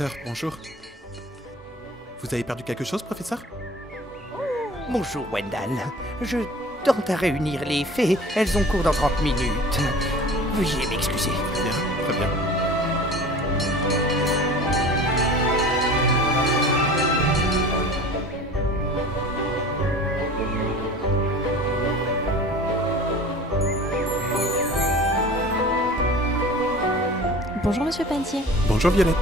Professeur, bonjour. Vous avez perdu quelque chose, professeur? Bonjour, Wendell. Je tente à réunir les fées. Elles ont cours dans 30 minutes. Veuillez m'excuser. Très bien, très bien. Bonjour Monsieur Pantier. Bonjour, Violette.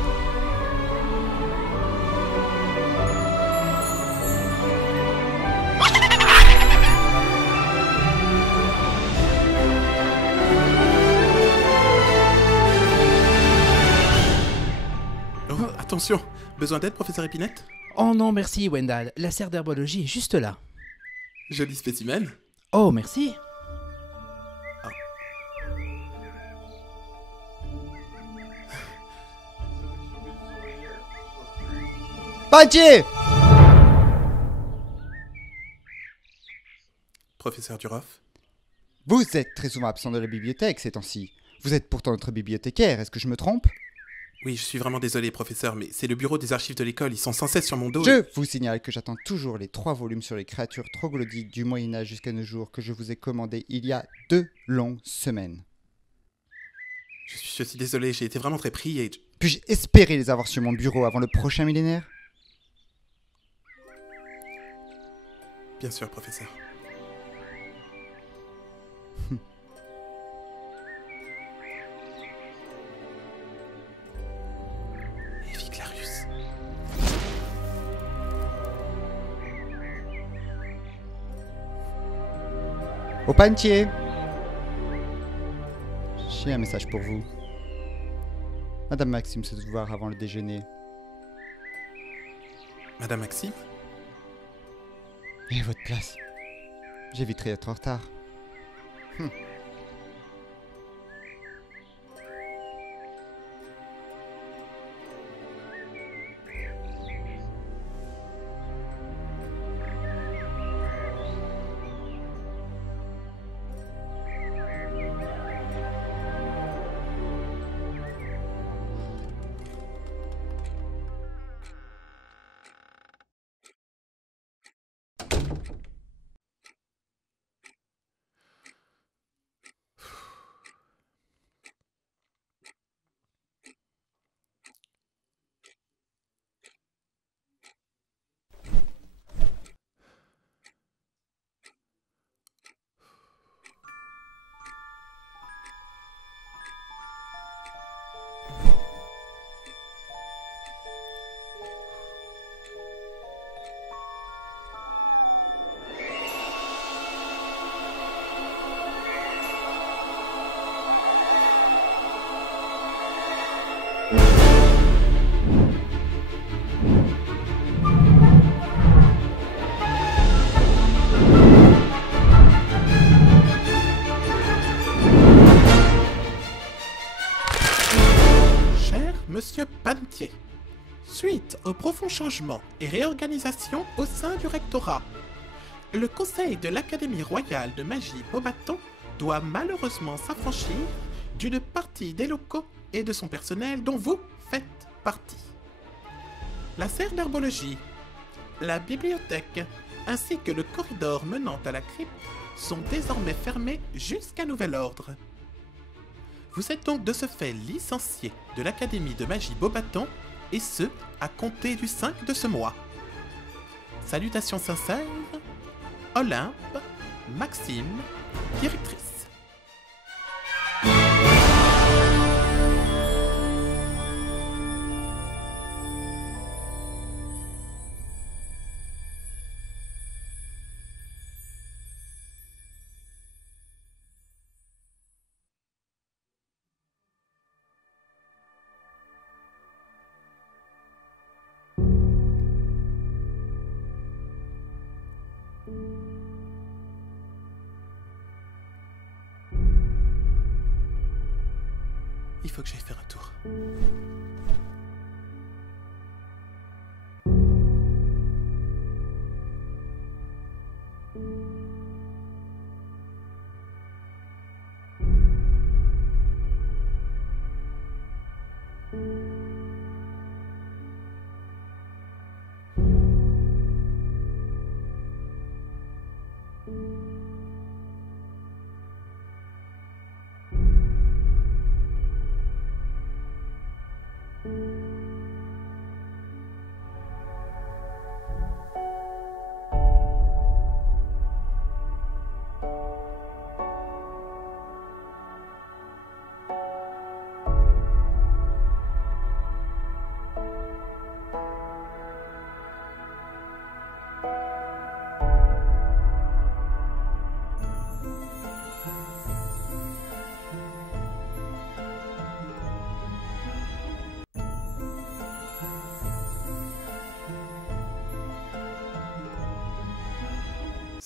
Oh, attention. Besoin d'aide, professeur Épinette? Oh non, merci Wendell. La serre d'herbologie est juste là. Joli spécimen. Oh, merci. Pantier! Professeur Duroff. Vous êtes très souvent absent de la bibliothèque ces temps-ci. Vous êtes pourtant notre bibliothécaire, est-ce que je me trompe? Oui, je suis vraiment désolé, professeur, mais c'est le bureau des archives de l'école. Ils sont sans cesse sur mon dos. Je vous signale que j'attends toujours les 3 volumes sur les créatures troglodytes du Moyen-Âge jusqu'à nos jours que je vous ai commandés il y a 2 longues semaines. Je suis désolé, j'ai été vraiment très pris et... Puis-je espérer les avoir sur mon bureau avant le prochain millénaire? Bien sûr, professeur. Evie-Clarius. Au Pantier! J'ai un message pour vous. Madame Maxime se doit voir avant le déjeuner. Madame Maxime? Et à votre place. J'éviterai d'être en retard. Cher Monsieur Pantier, suite aux profonds changements et réorganisations au sein du rectorat, le conseil de l'Académie royale de magie Beaubaton doit malheureusement s'affranchir d'une partie des locaux et de son personnel dont vous faites partie. La serre d'herbologie, la bibliothèque ainsi que le corridor menant à la crypte sont désormais fermés jusqu'à nouvel ordre. Vous êtes donc de ce fait licencié de l'Académie de magie Beaubaton, et ce, à compter du 5 de ce mois. Salutations sincères, Olympe, Maxime, directrice. Il faut que j'aille faire un tour.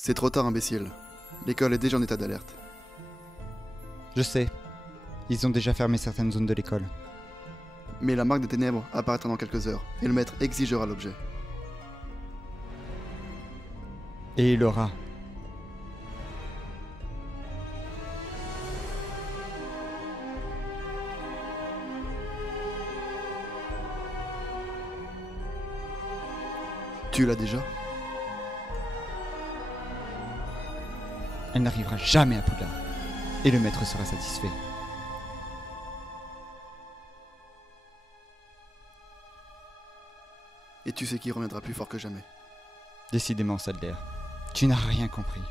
C'est trop tard, imbécile. L'école est déjà en état d'alerte. Je sais. Ils ont déjà fermé certaines zones de l'école. Mais la marque des ténèbres apparaîtra dans quelques heures, et le maître exigera l'objet. Et il l'aura. Tu l'as déjà? Elle n'arrivera jamais à Poudlard. Et le maître sera satisfait. Et tu sais qu'il reviendra plus fort que jamais. Décidément, Sadler, tu n'as rien compris.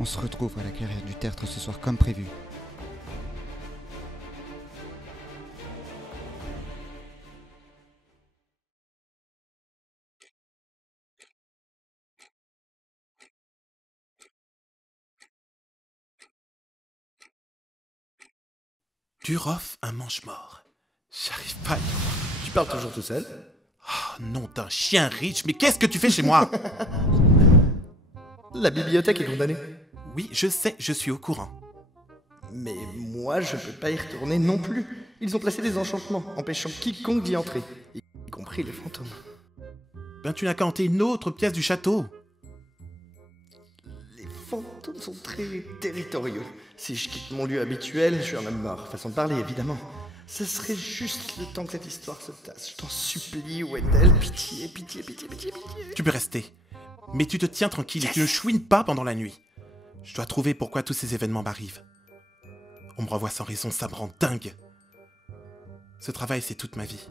On se retrouve à la clairière du tertre ce soir comme prévu. Durov, un mange-mort. J'arrive pas à y croire. Tu parles toujours tout seul? Oh, nom d'un chien riche, mais qu'est-ce que tu fais chez moi? La bibliothèque est condamnée. Oui, je sais, je suis au courant. Mais moi, je peux pas y retourner non plus. Ils ont placé des enchantements, empêchant quiconque d'y entrer, y compris les fantômes. Ben tu n'as qu'à hanter une autre pièce du château. Les fantômes sont très territoriaux. Si je quitte mon lieu habituel, je suis un homme mort. Façon de parler, évidemment. Ce serait juste le temps que cette histoire se tasse. Je t'en supplie, Wendell, pitié, pitié, pitié, pitié, pitié. Tu peux rester. Mais tu te tiens tranquille et tu ne chouines pas pendant la nuit. Je dois trouver pourquoi tous ces événements m'arrivent. On me revoit sans raison, ça me rend dingue. Ce travail, c'est toute ma vie.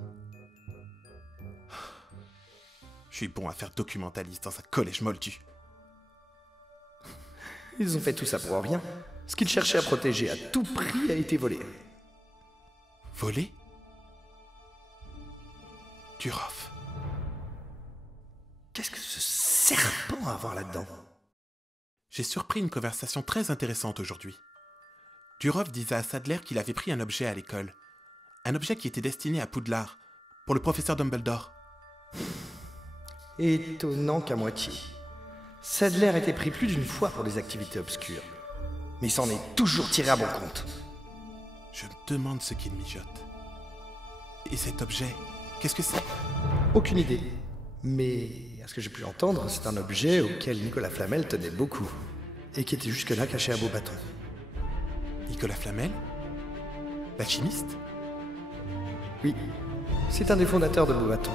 Je suis bon à faire documentaliste dans un collège moldu. Ils ont fait tout ça pour rien. Ce qu'ils cherchaient à protéger à tout prix a été volé. Volé? Durov. Qu'est-ce que ce serpent a à voir là-dedans? J'ai surpris une conversation très intéressante aujourd'hui. Durov disait à Sadler qu'il avait pris un objet à l'école. Un objet qui était destiné à Poudlard, pour le professeur Dumbledore. Étonnant qu'à moitié. Sadler était pris plus d'une fois pour des activités obscures. Mais il s'en est toujours tiré à bon compte. Je me demande ce qu'il mijote. Et cet objet, qu'est-ce que c'est? Aucune idée. Mais, à ce que j'ai pu entendre, c'est un objet auquel Nicolas Flamel tenait beaucoup. Et qui était jusque-là caché à Beauxbatons. Nicolas Flamel? L'alchimiste? Oui, c'est un des fondateurs de Beauxbatons.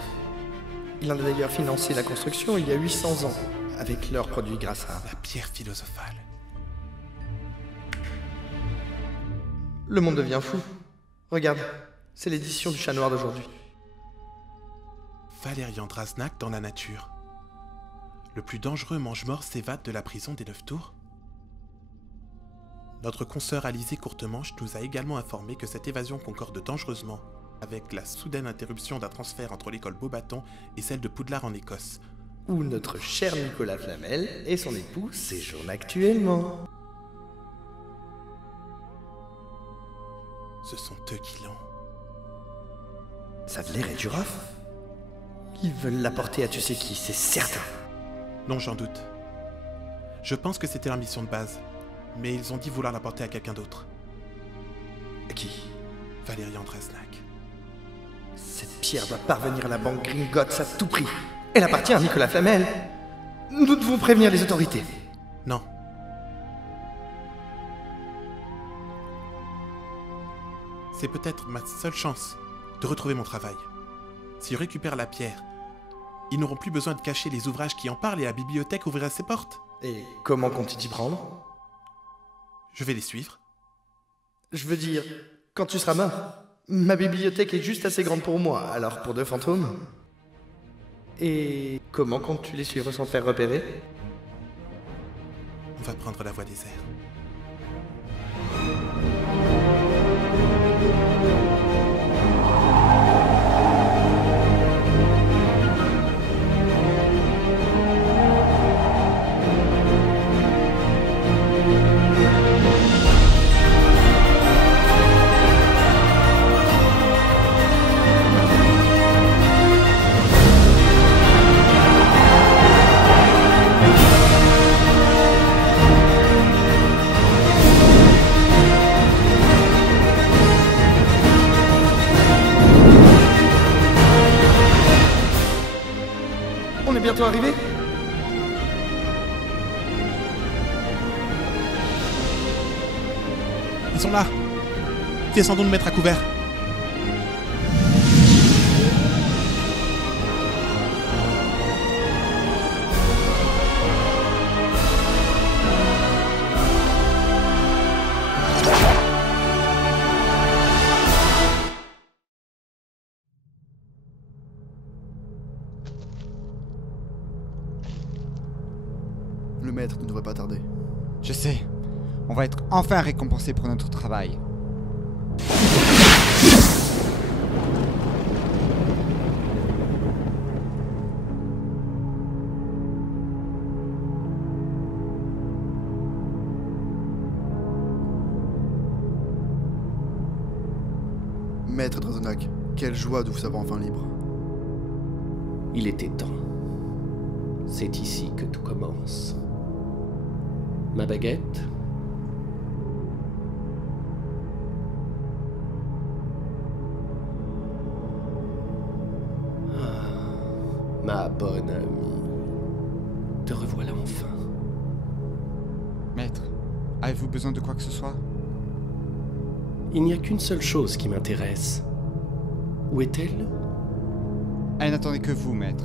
Il en a d'ailleurs financé la construction il y a 800 ans, avec leurs produits grâce à... La pierre philosophale. Le monde devient fou. Regarde, c'est l'édition du Chat Noir d'aujourd'hui. Valérian Drasnak dans la nature. Le plus dangereux mange-mort s'évade de la prison des 9 tours. Notre consoeur Alizée Courtemanche nous a également informé que cette évasion concorde dangereusement avec la soudaine interruption d'un transfert entre l'école Beauxbatons et celle de Poudlard en Écosse. Où notre cher Nicolas Flamel et son époux séjournent actuellement. Ce sont eux qui l'ont. Sadler et Durov? Ils veulent l'apporter à tu sais qui, c'est certain. Non, j'en doute. Je pense que c'était leur mission de base, mais ils ont dit vouloir l'apporter à quelqu'un d'autre. À qui? Valérian Drasnak. Cette pierre doit parvenir à la banque Gringotts à tout prix. Elle appartient à Nicolas Flamel. Nous devons prévenir les autorités. Non. C'est peut-être ma seule chance de retrouver mon travail. S'ils récupèrent la pierre, ils n'auront plus besoin de cacher les ouvrages qui en parlent et la bibliothèque ouvrira ses portes. Et comment comptes-tu t'y prendre? Je vais les suivre. Je veux dire, quand tu seras mort, ma bibliothèque est juste assez grande pour moi, alors pour 2 fantômes. Et comment comptes-tu les suivre sans te faire repérer? On va prendre la voie des airs. bientôt arriver? Ils sont là. Descendons nous mettre à couvert. Le maître ne devrait pas tarder. Je sais. On va être enfin récompensé pour notre travail. Maître Drazonak, quelle joie de vous savoir enfin libre. Il était temps. C'est ici que tout commence. Ma baguette? Ah, ma bonne amie. Te revoilà enfin. Maître, avez-vous besoin de quoi que ce soit? Il n'y a qu'une seule chose qui m'intéresse. Où est-elle? Elle n'attendait que vous, maître.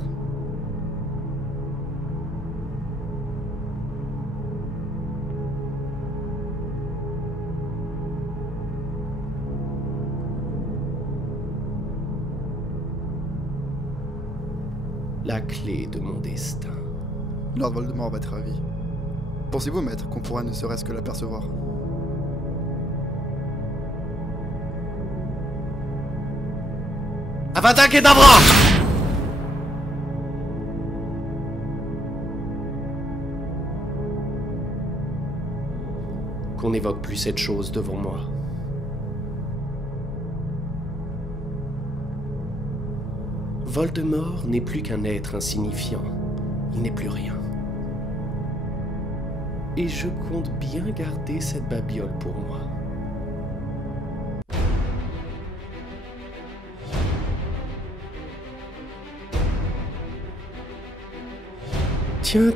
La clé de mon destin. Lord Voldemort va être ravi. Pensez-vous, maître, qu'on pourra ne serait-ce que l'apercevoir? Avada Kedavra! Qu'on n'évoque plus cette chose devant moi. Voldemort n'est plus qu'un être insignifiant. Il n'est plus rien. Et je compte bien garder cette babiole pour moi. Tiens.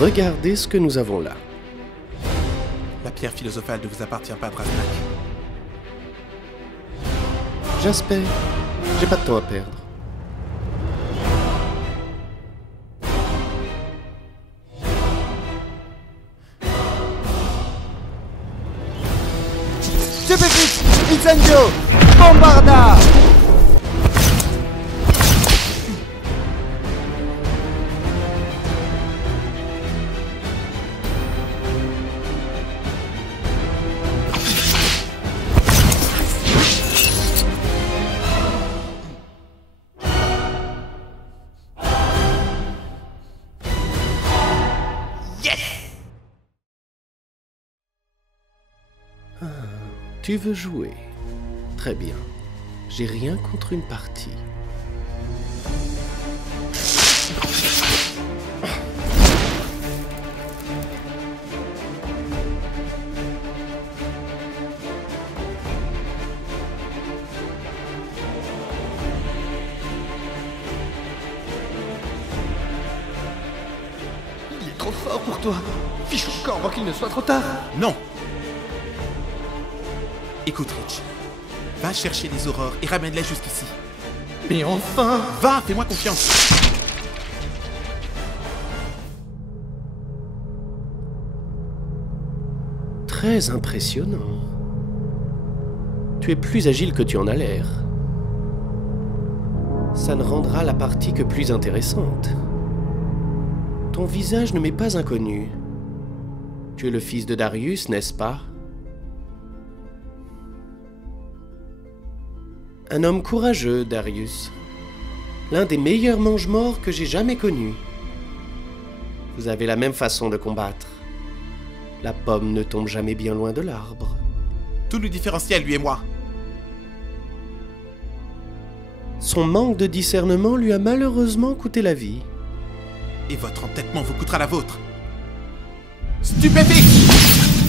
Regardez ce que nous avons là. La pierre philosophale ne vous appartient pas, Drazonak. Jasper, j'ai pas de temps à perdre. Stupéfix! Incendio! Bombarda! Tu veux jouer? Très bien. J'ai rien contre une partie. Il est trop fort pour toi. Fiche encore avant qu'il ne soit trop tard. Non. Écoute, Rich. Va chercher les aurores et ramène-les jusqu'ici. Mais enfin! Va, fais-moi confiance. Très impressionnant. Tu es plus agile que tu en as l'air. Ça ne rendra la partie que plus intéressante. Ton visage ne m'est pas inconnu. Tu es le fils de Darius, n'est-ce pas? Un homme courageux, Darius. L'un des meilleurs mange-morts que j'ai jamais connus. Vous avez la même façon de combattre. La pomme ne tombe jamais bien loin de l'arbre. Tout nous différencie, lui et moi. Son manque de discernement lui a malheureusement coûté la vie. Et votre entêtement vous coûtera la vôtre. Stupéfix!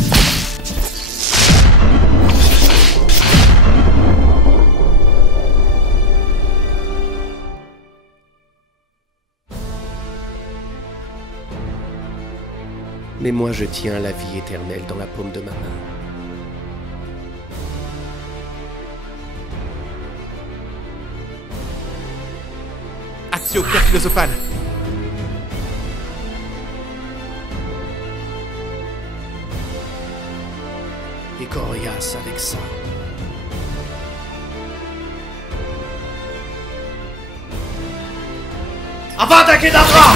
Mais moi, je tiens la vie éternelle dans la paume de ma main. Axio pierre philosophale. Et coriace avec ça. Avada Kedavra!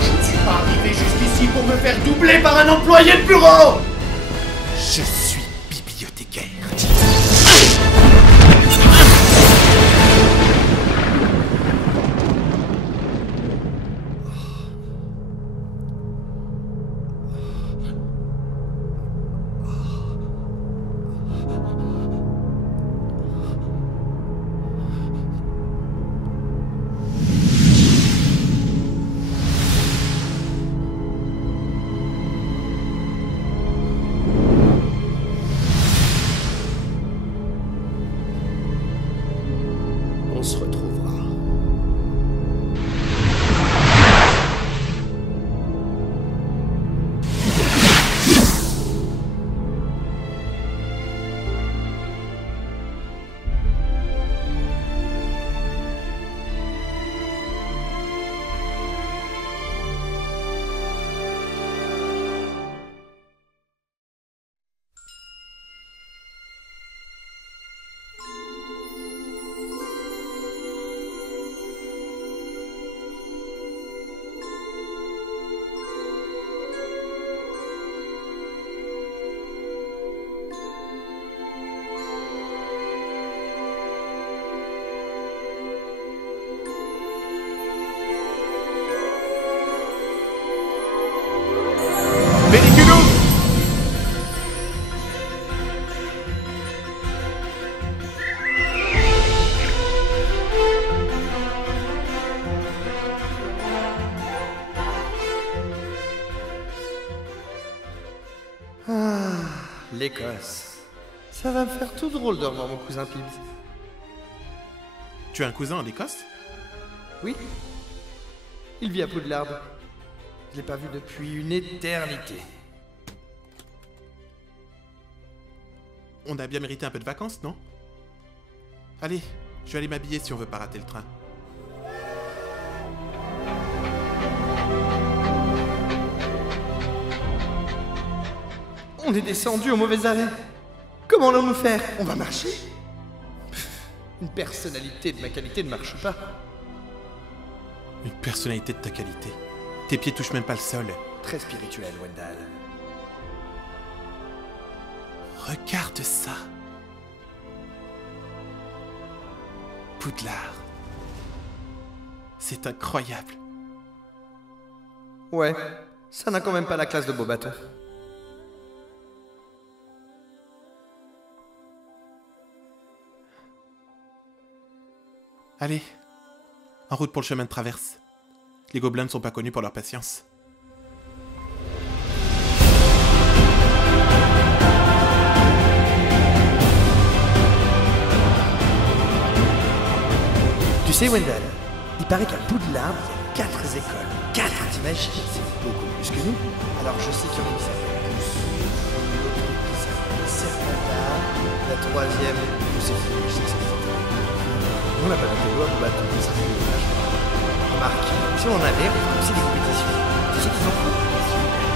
Je ne suis pas arrivé jusqu'ici pour me faire doubler par un employé de bureau! Je suis bibliothécaire. On se retrouvera. Véhiculum! L'Écosse. Ça va me faire tout drôle de revoir mon cousin Pibbs. Tu as un cousin en Écosse? Oui. Il vit à Poudlard. Je l'ai pas vu depuis une éternité. On a bien mérité un peu de vacances, non? Allez, je vais aller m'habiller si on veut pas rater le train. On est descendu au mauvais arrêt. Comment allons-nous faire? On va marcher? Une personnalité de ma qualité ne marche pas. Une personnalité de ta qualité. Tes pieds touchent même pas le sol. Très spirituel, Wendell. Regarde ça. Poudlard. C'est incroyable. Ouais, ça n'a quand même pas la classe de Beaubaton. Allez, en route pour le chemin de traverse. Les gobelins ne sont pas connus pour leur patience. Tu sais, Wendell, il paraît qu'à Poudlard, il y a 4 écoles. 4, t'imagines? C'est beaucoup plus que nous. Alors je sais qu'il y en a qui s'appellent Serpentard, la 3e, je sais que c'est on n'a pas de loi pour battre ça, c'est dommage. Remarque, si on en avait, on ferait aussi des compétitions. Tu sais qu'ils en font?